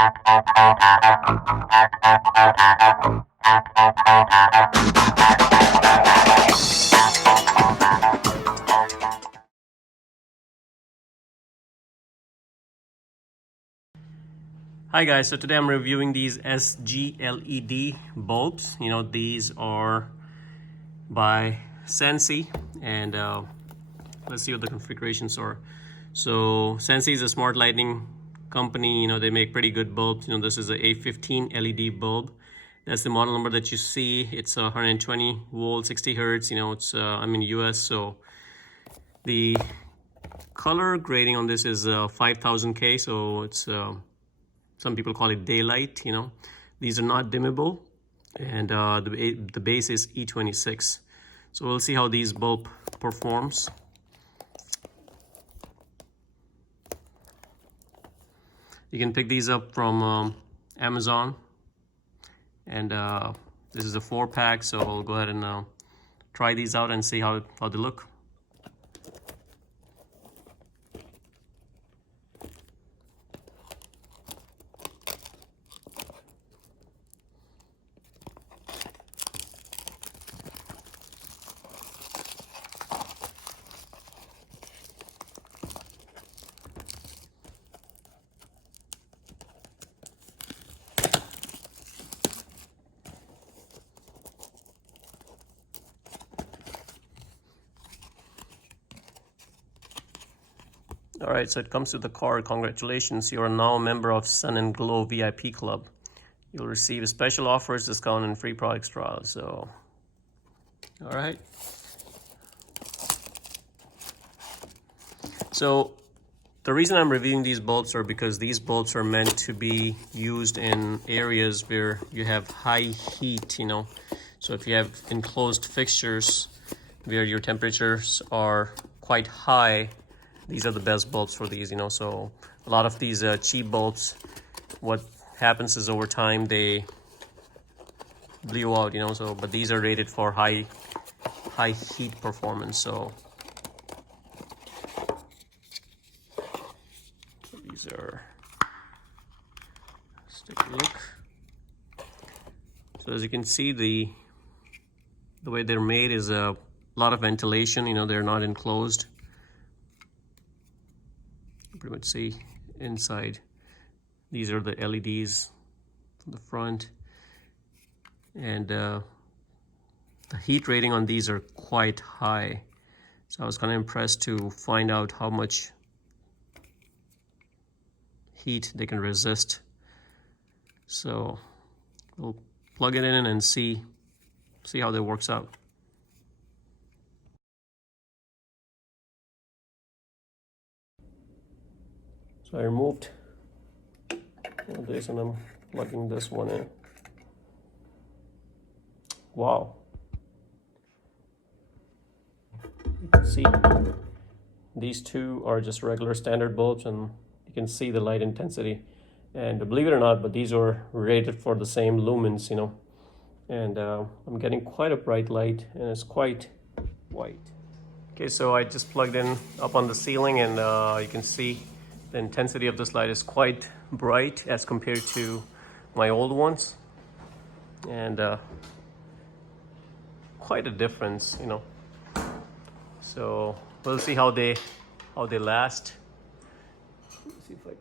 Hi guys, so today I'm reviewing these SGLED bulbs. These are by Sensi, and let's see what the configurations are. So Sensi is a smart lighting company. They make pretty good bulbs. This is a A15 LED bulb. That's the model number that you see. It's 120 volt, 60 hertz. It's I'm in US, so the color grading on this is 5000K. So it's some people call it daylight. These are not dimmable, and the base is E26. So we'll see how these bulb performs. You can pick these up from Amazon, and this is a 4-pack, so I'll go ahead and try these out and see how they look. All right, so it comes to the card. Congratulations, you are now a member of Sun and Glow VIP Club. You'll receive special offers, discount, and free products trial. So, all right. So the reason I'm reviewing these bulbs are because these bulbs are meant to be used in areas where you have high heat, So if you have enclosed fixtures where your temperatures are quite high, these are the best bulbs for these, So a lot of these cheap bulbs, what happens is over time they blew out, So but these are rated for high heat performance. So these are, let's take a look. So as you can see, the way they're made is a lot of ventilation. They're not enclosed. Pretty much see inside. These are the LEDs from the front, and the heat rating on these are quite high. So I was kind of impressed to find out how much heat they can resist. So we'll plug it in and see how that works out. So I removed this and I'm plugging this one in. Wow. You can see these two are just regular standard bulbs, and you can see the light intensity. And believe it or not, but these are rated for the same lumens, And I'm getting quite a bright light, and it's quite white. Okay, so I just plugged in up on the ceiling, and you can see the intensity of this light is quite bright as compared to my old ones, and quite a difference, So we'll see how they last. Let's see if I